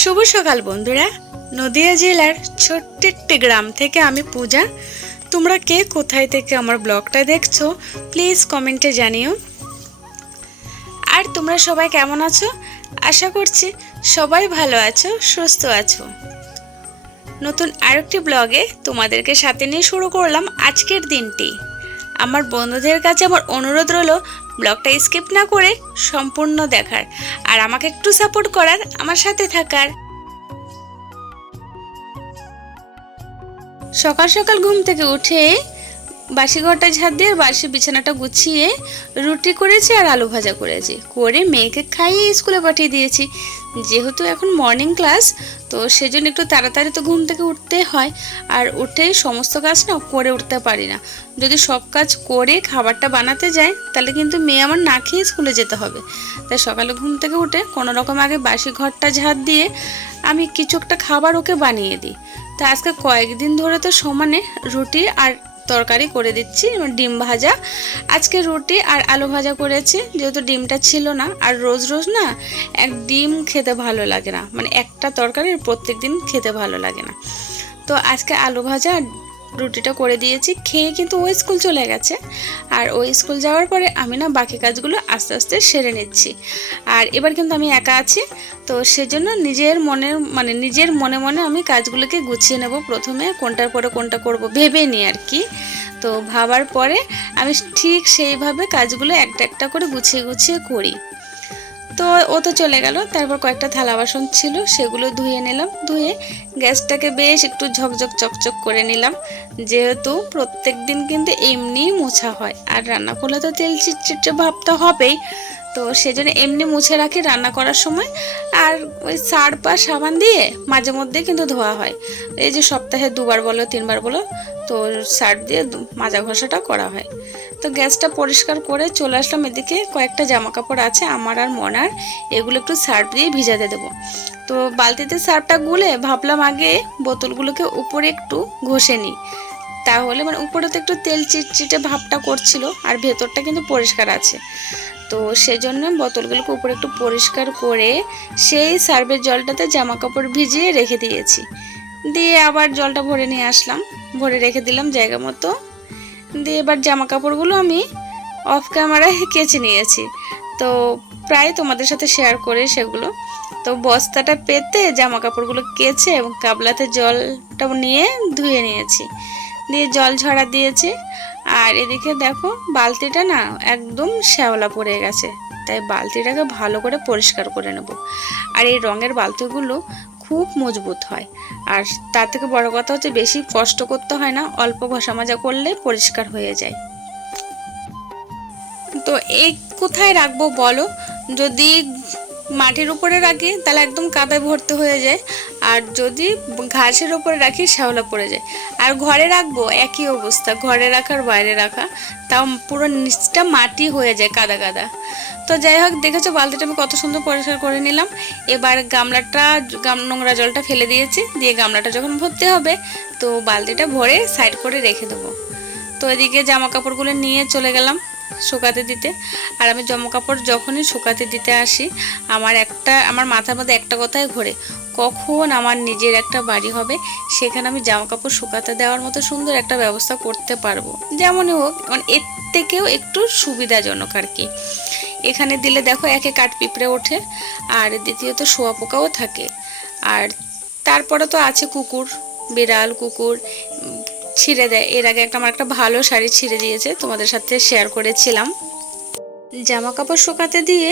শুভ সকাল বন্ধুরা। নদিয়া জেলার ছোট্ট একটি গ্রাম থেকে আমি পূজা। তোমরা কে কোথায় থেকে আমার ব্লগটা দেখছো প্লিজ কমেন্টে জানিও। আর তোমরা সবাই কেমন আছো? আশা করছি সবাই ভালো আছো, সুস্থ আছো। নতুন আরেকটি ব্লগে তোমাদেরকে সাথে নিয়ে শুরু করলাম আজকের দিনটি। আমার বন্ধুদের কাছে আমার অনুরোধ রইল ব্লগটা স্কিপ না করে সম্পূর্ণ দেখার আর আমাকে একটু সাপোর্ট করার, আমার সাথে থাকার। সকাল সকাল ঘুম থেকে উঠে বাসি ঘরটা ঝাড় দিয়ে বাসি বিছানাটা গুছিয়ে রুটি করেছি আর আলু ভাজা করেছি, করে মেয়েকে খাইয়ে স্কুলে পাঠিয়ে দিয়েছি। যেহেতু এখন মর্নিং ক্লাস, তো সেজন্য একটু তাড়াতাড়ি তো ঘুম থেকে উঠতে হয়, আর উঠে সমস্ত কাজ না করে উঠতে পারি না। যদি সব কাজ করে খাবারটা বানাতে যাই তাহলে কিন্তু মেয়ে আমার না খেয়ে স্কুলে যেতে হবে। তাই সকালে ঘুম থেকে উঠে কোনো রকম আগে বাসি ঘরটা ঝাড় দিয়ে আমি কিছু একটা খাবার ওকে বানিয়ে দিই। তা আজকে কয়েকদিন ধরে তো সমানে রুটি আর তরকারি করে দিচ্ছি, ডিম ভাজা। আজকে রুটি আর আলু ভাজা করেছি, যেহেতু ডিমটা ছিল না। আর রোজ রোজ না এক ডিম খেতে ভালো লাগে না, মানে একটা তরকারি প্রত্যেক দিন খেতে ভালো লাগে না। তো আজকে আলু ভাজা রুটিটা করে দিয়েছি, খেয়ে কিন্তু ওই স্কুল চলে গেছে। আর ওই স্কুল যাওয়ার পরে আমি না বাকি কাজগুলো আস্তে আস্তে সেরে নিচ্ছি। আর এবার কিন্তু আমি একা আছি, তো সেজন্য নিজের মনে মনে আমি কাজগুলোকে গুছিয়ে নেব। প্রথমে কোনটার পরে কোনটা করব ভেবে নিই আর কি। তো ভাবার পরে আমি ঠিক সেইভাবে কাজগুলো একটা একটা করে গুছিয়ে গুছিয়ে করি। তো ও তো চলে গেল, তারপর কয়েকটা থালা বাসন ছিল সেগুলো ধুয়ে নিলাম। ধুয়ে গ্যাসটাকে বেশ একটু ঝকঝক চকচক করে নিলাম, যেহেতু প্রত্যেক দিন কিন্তু এমনি মোছা হয়। আর রান্না করলে তো তেল চিটচিটে ভাবটা হবেই, তো সেজন্য এমনি মুছে রাখি রান্না করার সময়। আর ওই সার্ফ বা সাবান দিয়ে মাঝে মধ্যে কিন্তু ধোয়া হয়, এই যে সপ্তাহে 2বার বলো 3বার বলো, তো সার্ফ দিয়ে মাজা ঘষাটা করা হয়। তো গ্যাসটা পরিষ্কার করে চলে আসলাম এদিকে। কয়েকটা জামা কাপড় আছে আমার আর মনার, এগুলো একটু সার্ফ দিয়ে ভিজাতে দেবো। তো বালতিতে সার্ফটা গুলে ভাবলাম আগে বোতলগুলোকে উপরে একটু ঘষে নিই, তাহলে মানে উপরে তো একটু তেল চিটচিটে ভাবটা করছিল আর ভেতরটা কিন্তু পরিষ্কার আছে। তো সেজন্য বোতলগুলোকে উপরে একটু পরিষ্কার করে সেই সার্ফের জলটাতে জামা কাপড় ভিজিয়ে রেখে দিয়েছি। দিয়ে আবার জলটা ভরে নিয়ে আসলাম, ভরে রেখে দিলাম জায়গা মতো। দিয়ে এবার জামা কাপড়গুলো আমি অফ ক্যামেরায় কেচে নিয়েছি, তো প্রায় তোমাদের সাথে শেয়ার করে সেগুলো। তো বস্তাটা পেতে জামা কাপড়গুলো কেচে এবং গাবলাতে জলটা নিয়ে ধুয়ে নিয়েছি, দিয়ে জল ঝরা দিয়েছি। আর এদিকে দেখো বালতিটা না একদম শ্যাওলা পড়ে গেছে, তাই বালতিটাকে ভালো করে পরিষ্কার করে নেব। আর এই রঙের বালতিগুলো খুব মজবুত হয়, আর তার থেকে বড় কথা হচ্ছে বেশি কষ্ট করতে হয় না, অল্প ঘষা মাজা করলে পরিষ্কার হয়ে যায়। তো এই কোথায় রাখবো বলো? যদি মাটির উপরে রাখি তাহলে একদম কাদায় ভর্তি হয়ে যায়, আর যদি ঘাসের উপরে রাখি শ্যাওলা পড়ে যায়। আর ঘরে রাখবো একই অবস্থা, ঘরে রাখার বাইরে রাখা, তাও পুরো নিচটা মাটি হয়ে যায়, কাদা কাদা। তো যাই হোক, দেখেছো বালতিটা আমি কত সুন্দর পরিষ্কার করে নিলাম। এবার নোংরা জলটা ফেলে দিয়েছি, দিয়ে গামলাটা যখন ভর্তি হবে তো বালতিটা ভরে সাইড করে রেখে দেবো। তো এদিকে জামা কাপড়গুলো নিয়ে চলে গেলাম শুকাতে দিতে। আর আমি জামা কাপড় যখনই শুকাতে দিতে আসি আমার মাথার মধ্যে একটা কথাই ঘোরে, কখন আমার নিজের একটা বাড়ি হবে, সেখানে আমি জামা কাপড় শুকাতে দেওয়ার মতো সুন্দর একটা ব্যবস্থা করতে পারবো। যেমনই হোক, মানে এর থেকেও একটু সুবিধাজনক আর কি। এখানে দিলে দেখো একে কাঠ পিঁপড়ে ওঠে, আর দ্বিতীয়ত শোয়াপোকাও থাকে। আর তারপরে তো আছে কুকুর, বিড়াল কুকুর ছিঁড়ে দেয়। এর আগে আমার একটা ভালো শাড়ি ছিঁড়ে দিয়েছে, তোমাদের সাথে শেয়ার করেছিলাম। জামা কাপড় শুকাতে দিয়ে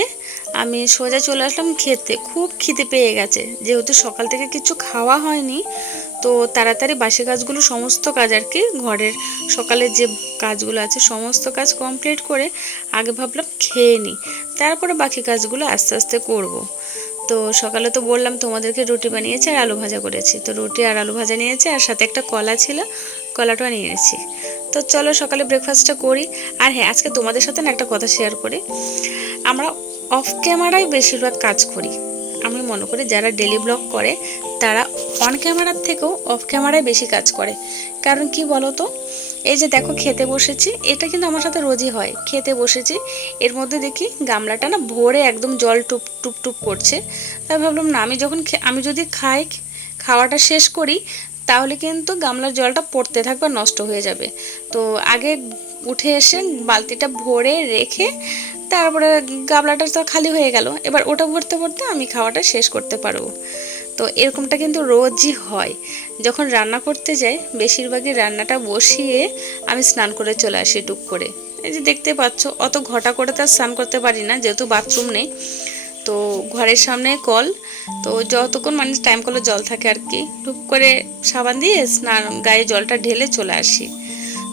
আমি সোজা চলে আসলাম খেতে। খুব খিদে পেয়ে গেছে, যেহেতু সকাল থেকে কিছু খাওয়া হয়নি। তো তাড়াতাড়ি বাসি কাজগুলো সমস্ত কাজ আর কি, ঘরের সকালের যে কাজগুলো আছে সমস্ত কাজ কমপ্লিট করে আগে ভাবলাম খেয়ে নিই, তারপরে বাকি কাজগুলো আস্তে আস্তে করব। তো সকালে তো বললাম তোমাদেরকে রুটি বানিয়েছি আর আলু ভাজা করেছি, তো রুটি আর আলু ভাজা নিয়েছি, আর সাথে একটা কলা ছিল, কলাটা নিয়েছি। তো চলো সকালে ব্রেকফাস্টটা করি। আর হ্যাঁ, আজকে তোমাদের সাথে না একটা কথা শেয়ার করি। আমরা অফ ক্যামেরায় বেশিরভাগ কাজ করি। আমি মনে করি যারা ডেলি ব্লগ করে তারা অন ক্যামেরার থেকেও অফ ক্যামেরায় বেশি কাজ করে। কারণ কি বলো তো, এই যে দেখো খেতে বসেছি, এটা কিন্তু আমার সাথে রোজই হয়। খেতে বসেছি, এর মধ্যে দেখি গামলাটা না ভরে একদম জল টুপ টুপ টুপ করছে। তাই ভাবলাম না, আমি যদি খাওয়াটা শেষ করি তাহলে কিন্তু গামলার জলটা পড়তে থাকবে, নষ্ট হয়ে যাবে। তো আগে উঠে এসে বালতিটা ভরে রেখে তারপরে গামলাটা তো খালি হয়ে গেল, এবার ওটা ভরতে ভরতে আমি খাওয়াটা শেষ করতে পারবো। তো এরকমটা কিন্তু রোজই হয়। যখন রান্না করতে যাই বেশিরভাগই রান্নাটা বসিয়ে আমি স্নান করে চলে আসি টুক করে। এই যে দেখতে পাচ্ছ, অত ঘটা করে তো আর স্নান করতে পারি না, যেহেতু বাথরুম নেই। তো ঘরের সামনে কল, তো যতক্ষণ মানে টাইম কলে জল থাকে আর কি, টুক করে সাবান দিয়ে স্নান গায়ে জলটা ঢেলে চলে আসি।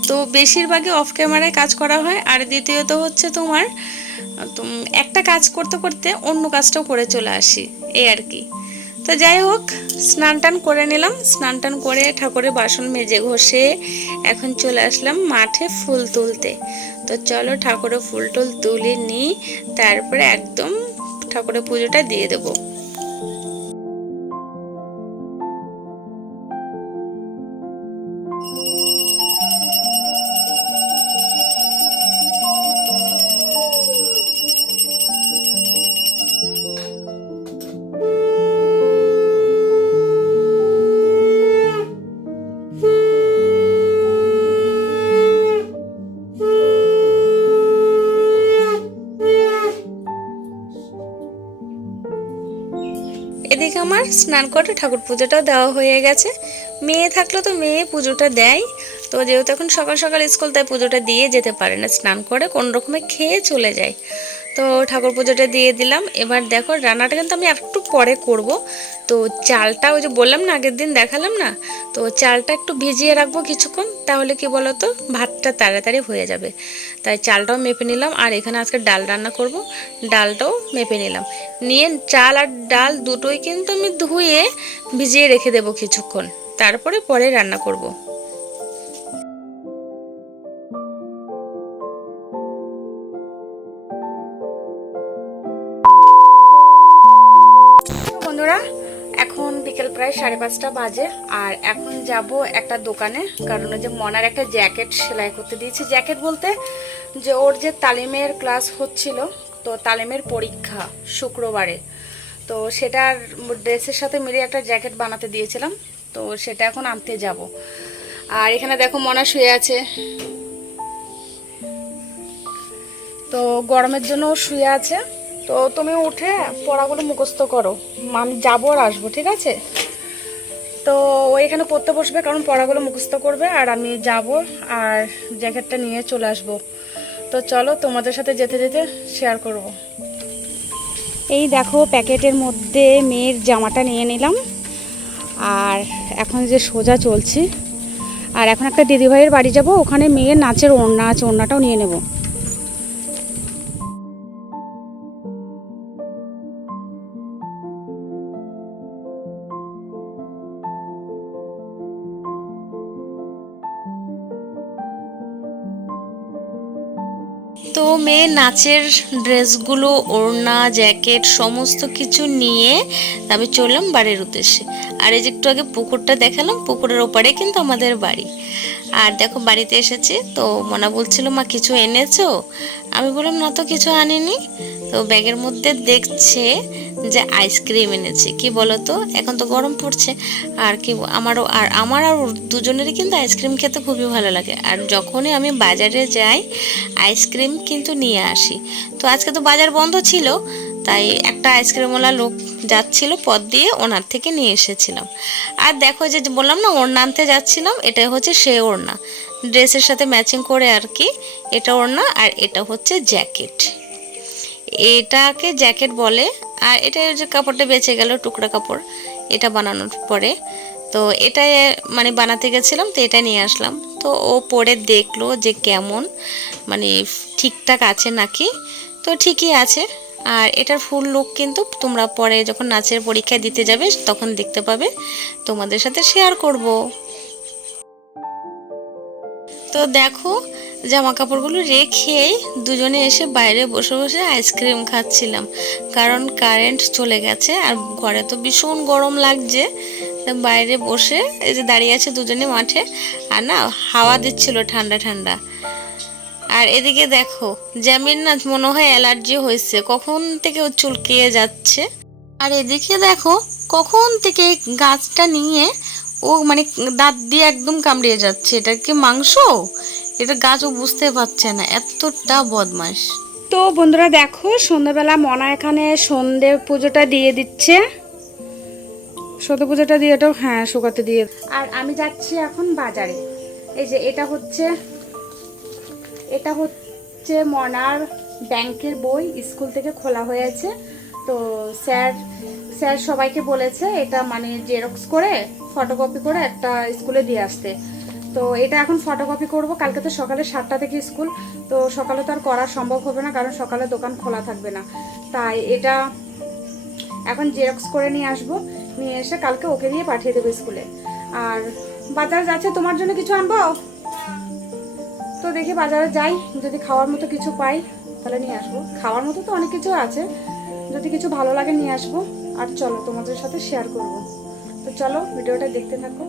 তো বেশিরভাগই অফ ক্যামেরায় কাজ করা হয়। আর দ্বিতীয়ত হচ্ছে তোমার একটা কাজ করতে করতে অন্য কাজটাও করে চলে আসি, এই আর কি। তো যাই হোক, স্নান টান করে নিলাম, স্নান টান করে ঠাকুরের বাসন মেজে ঘষে এখন চলে আসলাম মাঠে ফুল তুলতে। তো চলো ঠাকুরের ফুল টুল তুলে নিই, তারপরে একদম ঠাকুরের পুজোটা দিয়ে দেবো। এদিকে আমার স্নান করে ঠাকুর পুজোটাও দেওয়া হয়ে গেছে। মেয়ে থাকলে তো মেয়ে পুজোটা দেয়, তো যেহেতু এখন সকাল সকাল স্কুল, তাই পুজোটা দিয়ে যেতে পারে না, স্নান করে কোন রকমে খেয়ে চলে যায়। তো ঠাকুর পুজোটা দিয়ে দিলাম। এবার দেখো রান্নাটা কিন্তু আমি একটু পরে করব। তো চালটা ওই যে বললাম না, আগের দিন দেখালাম না, তো চালটা একটু ভিজিয়ে রাখবো কিছুক্ষণ, তাহলে কি বলো তো ভাতটা তাড়াতাড়ি হয়ে যাবে। তাই চালটাও মেপে নিলাম, আর এখানে আজকে ডাল রান্না করব, ডালটাও মেপে নিলাম। নিয়ে চাল আর ডাল দুটোই কিন্তু আমি ধুয়ে ভিজিয়ে রেখে দেবো কিছুক্ষণ, তারপরে পরে রান্না করব। বন্ধুরা, এখন বিকেল প্রায় 5:30 বাজে, আর এখন যাব একটা দোকানে, কারণ যে মনার একটা জ্যাকেট সেলাই করতে দিয়েছি। জ্যাকেট বলতে যে ওর যে তালিমের ক্লাস হচ্ছিল, তো তালিমের পরীক্ষা শুক্রবারে, তো সেটার ড্রেসের সাথে মিলিয়ে একটা জ্যাকেট বানাতে দিয়েছিলাম, তো সেটা এখন আনতে যাব। আর এখানে দেখো মনা শুয়ে আছে, তো গরমের জন্য শুয়ে আছে। তো তুমি উঠে পড়াগুলো মুখস্থ করো, আমি যাবো আর আসবো, ঠিক আছে? তো ও এখানে পড়তে বসবে, কারণ পড়াগুলো মুখস্থ করবে, আর আমি যাব আর জ্যাকেটটা নিয়ে চলে আসব। তো চলো তোমাদের সাথে যেতে যেতে শেয়ার করব। এই দেখো প্যাকেটের মধ্যে মেয়ের জামাটা নিয়ে নিলাম, আর এখন যে সোজা চলছি। আর এখন একটা দিদিভাইয়ের বাড়ি যাব, ওখানে মেয়ের নাচের ওড়না আছে, ওড়নাটাও নিয়ে নেব। তো মেয়ে নাচের ড্রেসগুলো, ওড়না, জ্যাকেট সমস্ত কিছু নিয়ে আমি চললাম বাড়ির উদ্দেশ্যে। আর এই যে একটু আগে পুকুরটা দেখালাম, পুকুরের ওপারে কিন্তু আমাদের বাড়ি। আর দেখো বাড়িতে এসেছি, তো মনা বলছিল মা কিছু এনেছো? আমি বললাম না তো কিছু আনিনি। তো ব্যাগের মধ্যে দেখছে যে আইসক্রিম এনেছি। কি বলো তো, এখন তো গরম পড়ছে, আর কি আমার আর দুজনেরই কিন্তু আইসক্রিম খেতে খুবই ভালো লাগে। আর যখনই আমি বাজারে যাই আইসক্রিম কিন্তু নিয়ে আসি। তো আজকে তো বাজার বন্ধ ছিল, তাই একটা আইসক্রিমওয়ালা লোক যাচ্ছিল পথ দিয়ে, ওনার থেকে নিয়ে এসেছিলাম। আর দেখো যে বললাম না ওড়না আনতে যাচ্ছিলাম, এটা হচ্ছে সে ওড়না, ড্রেসের সাথে ম্যাচিং করে আর কি। এটা ওড়না, আর এটা হচ্ছে জ্যাকেট, এটাকে জ্যাকেট বলে। আর এটা যে কাপড়টা বেঁচে গেল, টুকরা কাপড়, এটা বানানোর পরে তো এটা মানে বানাতে গেছিলাম, তো এটা নিয়ে আসলাম। তো ও পরে দেখলো যে কেমন মানে ঠিকঠাক আছে নাকি, তো ঠিকই আছে। আর এটার ফুল লুক কিন্তু তোমরা পরে যখন নাচের পরীক্ষা দিতে যাবে তখন দেখতে পাবে, তোমাদের সাথে শেয়ার করব। তো দেখো জামা কাপড়গুলো রেখে দুজনে এসে বাইরে বসে বসে আইসক্রিম খাচ্ছিলাম, কারণ কারেন্ট চলে গেছে আর ঘরে তো ভীষণ গরম লাগছে। বাইরে বসে এই যে দাঁড়িয়ে আছে দুজনে মাঠে, আর না হাওয়া দিচ্ছিল ঠান্ডা ঠান্ডা। আর এদিকে দেখো জ্যামির না মনে হয় অ্যালার্জি হয়েছে, কখন থেকে ও চুলকিয়ে যাচ্ছে। আর এদিকে দেখো কখন থেকে গাছটা নিয়ে ও মানে দাঁত দিয়ে একদম কামড়িয়ে যাচ্ছে। এটা কি মাংস? এটা গাছ ও বুঝতে পারছে না, এতটা বদমাস। তো বন্ধুরা দেখো, সন্ধ্যাবেলা মনা এখানে সন্ধে পুজোটা দিয়ে দিচ্ছে। সন্ধে পুজোটা দিয়ে তো হ্যাঁ শুকাতে দিয়ে। আর আমি যাচ্ছি এখন বাজারে। এই যে এটা হচ্ছে মনার ব্যাংকের বই, স্কুল থেকে খোলা হয়েছে। তো স্যার সবাইকে বলেছে এটা মানে জেরক্স করে ফটোকপি করে একটা স্কুলে দিয়ে আসতে। তো এটা এখন ফটোকপি করব। কালকে তো সকালে 7টা থেকে স্কুল, তো সকালে তো আর করা সম্ভব হবে না, কারণ সকালে দোকান খোলা থাকবে না। তাই এটা এখন জেরক্স করে নিয়ে আসবো, নিয়ে এসে কালকে ওকে দিয়ে পাঠিয়ে দেবো স্কুলে। আর বাজার যাচ্ছে, তোমার জন্য কিছু আনবো? তো দেখি বাজারে যাই, যদি খাওয়ার মতো কিছু পাই তাহলে নিয়ে আসবো। খাওয়ার মতো তো অনেক কিছু আছে, যদি কিছু ভালো লাগে নিয়ে আসবো। আর চলো তোমাদের সাথে শেয়ার করব। তো চলো ভিডিওটা দেখতে থাকো।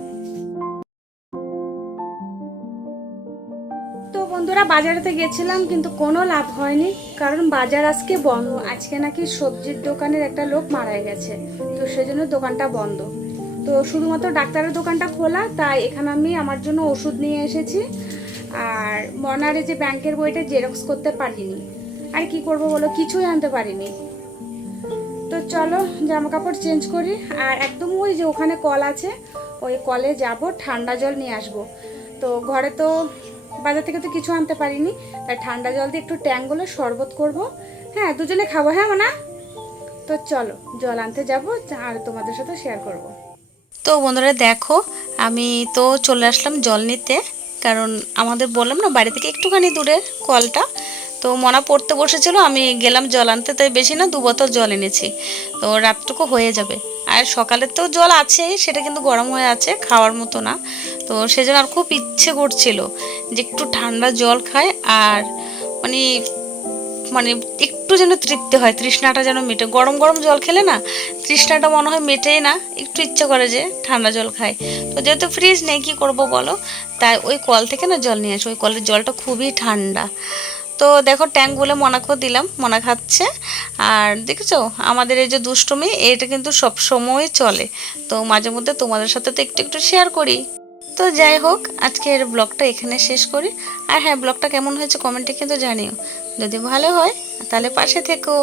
তো বন্ধুরা বাজারেতে গেছিলাম কিন্তু কোনো লাভ হয়নি, কারণ বাজার আজকে বন্ধ। আজকে নাকি সবজির দোকানের একটা লোক মারা গেছে, তো সেজন্য দোকানটা বন্ধ। তো শুধুমাত্র ডাক্তারের দোকানটা খোলা, তাই এখানে আমি আমার জন্য ওষুধ নিয়ে এসেছি। আর মনারে যে ব্যাংকের বইটা জেরক্স করতে পারিনি। আর কি করব বলো, কিছুই আনতে পারিনি। তো চলো জামা কাপড় চেঞ্জ করি। আর একদম ওই যে ওখানে কল আছে, ওই কলে যাব, ঠান্ডা জল নিয়ে আসব। তো ঘরে তো বাজার থেকে তো কিছু আনতে পারিনি, তাই ঠান্ডা জল দিয়ে একটু ট্যাঙ্গুলো শরবত করব। হ্যাঁ দুজনে খাবো, হ্যাঁ না? তো চলো জল আনতে যাব আর তোমাদের সাথে শেয়ার করব। তো বন্ধুরা দেখো আমি তো চলে আসলাম জল নিতে, কারণ আমাদের বললাম না বাড়ি থেকে একটুখানি দূরে কলটা। তো মনা পড়তে বসেছিল, আমি গেলাম জল আনতে, তাই বেশি না 2 বোতল জল এনেছি। তো রাতটুকু হয়ে যাবে। আর সকালে তো জল আছেই, সেটা কিন্তু গরম হয়ে আছে, খাওয়ার মতো না। তো সেজন্য আর খুব ইচ্ছে করছিল যে একটু ঠান্ডা জল খায়, আর মানে মানে একটু যেন তৃপ্তি হয়, তৃষ্ণাটা যেন মেটে। গরম গরম জল খেলে না তৃষ্ণাটা মনে হয় মেটেই না, একটু ইচ্ছে করে যে ঠান্ডা জল খায়। তো যেহেতু ফ্রিজ নেই কী করবো বলো, তাই ওই কল থেকে না জল নিয়ে আসি। ওই কলের জলটা খুবই ঠান্ডা। তো দেখো ট্যাঙ্ক বলে মনাকেও দিলাম, মনা খাচ্ছে। আর দেখেছো আমাদের এই যে দুষ্টুমি, এটা কিন্তু সব সময় চলে। তো মাঝে মধ্যে তোমাদের সাথে তো একটু একটু শেয়ার করি। তো যাই হোক আজকের ব্লগটা এখানে শেষ করি। আর হ্যাঁ ব্লগটা কেমন হয়েছে কমেন্টে কিন্তু জানিও। যদি ভালো হয় তাহলে পাশে থেকো।